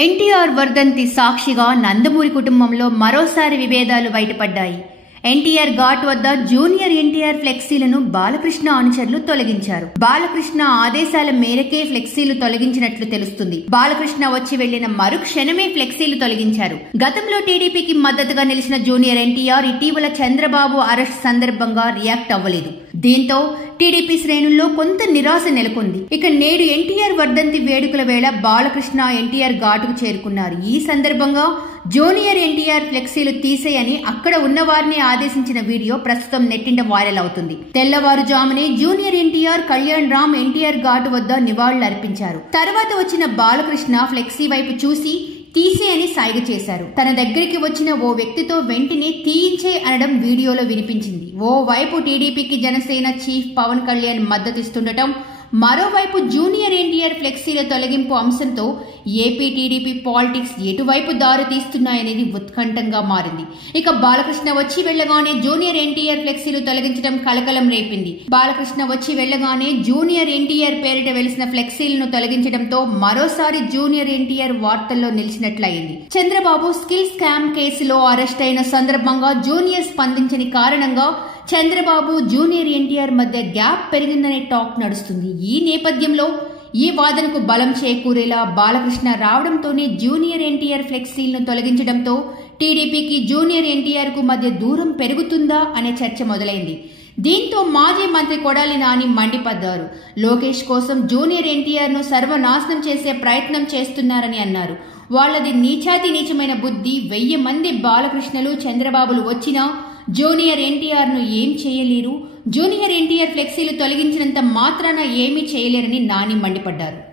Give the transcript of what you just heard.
ఎన్టీఆర్ వర్ధంతి సాక్షిగా నందమూరి కుటుంబంలో మరోసారి విభేదాలు బయటపడ్డాయి. ఎన్టీఆర్ ఘాట్ వద్ద జూనియర్ ఎన్టీఆర్ ఫ్లెక్సీలను బాలకృష్ణ అనుచరులు తొలగించారు. బాలకృష్ణ ఆదేశాల మేరకే ఫ్లెక్సీలు తొలగించినట్లు తెలుస్తుంది. బాలకృష్ణ వచ్చి వెళ్లిన మరుక్షణమే ఫ్లెక్సీలు తొలగించారు. గతంలో టీడీపీకి మద్దతుగా నిలిచిన జూనియర్ ఎన్టీఆర్ ఇటీవల చంద్రబాబు అరెస్ట్ సందర్భంగా రియాక్ట్ అవ్వలేదు. దీంతో టీడీపీ శ్రేణుల్లో కొంత నిరాశ నెలకొంది. ఇక నేడు ఎన్టీఆర్ వర్ధంతి వేడుకల వేళ బాలకృష్ణ ఎన్టీఆర్ ఘాటుకు చేరుకున్నారు. ఈ సందర్భంగా జూనియర్ ఎన్టీఆర్ ఫ్లెక్సీలు తీసేయని అక్కడ ఉన్న వారిని ఆదేశించిన వీడియో ప్రస్తుతం నెట్టింట వైరల్ అవుతుంది. తెల్లవారుజామునే జూనియర్ ఎన్టీఆర్, కళ్యాణ్ రామ్ ఎన్టీఆర్ ఘాటు వద్ద నివాళులర్పించారు. తర్వాత వచ్చిన బాలకృష్ణ ఫ్లెక్సీ వైపు చూసి తీసేయని సైగ చేశారు. తన దగ్గరికి వచ్చిన ఓ వ్యక్తితో వెంటనే తీయించే అనడం వీడియోలో వినిపించింది. ఓవైపు టీడీపీకి జనసేన చీఫ్ పవన్ కళ్యాణ్ మద్దతిస్తుండటం, మరోవైపు జూనియర్ ఎన్టీఆర్ ఫ్లెక్సీల తొలగింపు అంశంతో ఏపీ టీడీపీ పాలిటిక్స్ ఎటువైపు దారి తీస్తున్నాయనేది ఉత్కంఠంగా మారింది. ఇక బాలకృష్ణ వచ్చి వెళ్లగానే జూనియర్ ఎన్టీఆర్ ఫ్లెక్సీలు తొలగించడం కలకలం రేపింది. బాలకృష్ణ వచ్చి వెళ్లగానే జూనియర్ ఎన్టీఆర్ పేరిట వెలిసిన ఫ్లెక్సీలను తొలగించడంతో మరోసారి జూనియర్ ఎన్టీఆర్ వార్తల్లో నిలిచినట్లయింది. చంద్రబాబు స్కిల్ స్కామ్ కేసులో అరెస్ట్ అయిన సందర్భంగా జూనియర్ స్పందించని కారణంగా చంద్రబాబు, జూనియర్ ఎన్టీఆర్ మధ్య గ్యాప్ పెరిగిందనే టాక్ నడుస్తుంది. ఈ నేపథ్యంలో ఈ వాదనకు బలం చేకూరేలా బాలకృష్ణ రావడంతోనే జూనియర్ ఎన్టీఆర్ ఫ్లెక్సీలను తొలగించడంతో టీడీపీకి జూనియర్ ఎన్టీఆర్ కు మధ్య దూరం పెరుగుతుందా అనే చర్చ మొదలైంది. దీంతో మాజీ మంత్రి కొడాలి నాని మండిపడ్డారు. లోకేష్ కోసం జూనియర్ ఎన్టీఆర్ ను సర్వనాశనం చేసే ప్రయత్నం చేస్తున్నారని అన్నారు. వాళ్లది నీచాతి నీచమైన బుద్ధి. 1000 మంది బాలకృష్ణలు, చంద్రబాబులు వచ్చినా జూనియర్ ఎన్టీఆర్ ను ఏం చేయలేరు. జూనియర్ ఎన్టీఆర్ ఫ్లెక్సీలు తొలగించినంత మాత్రాన ఏమీ చేయలేరని నాని మండిపడ్డారు.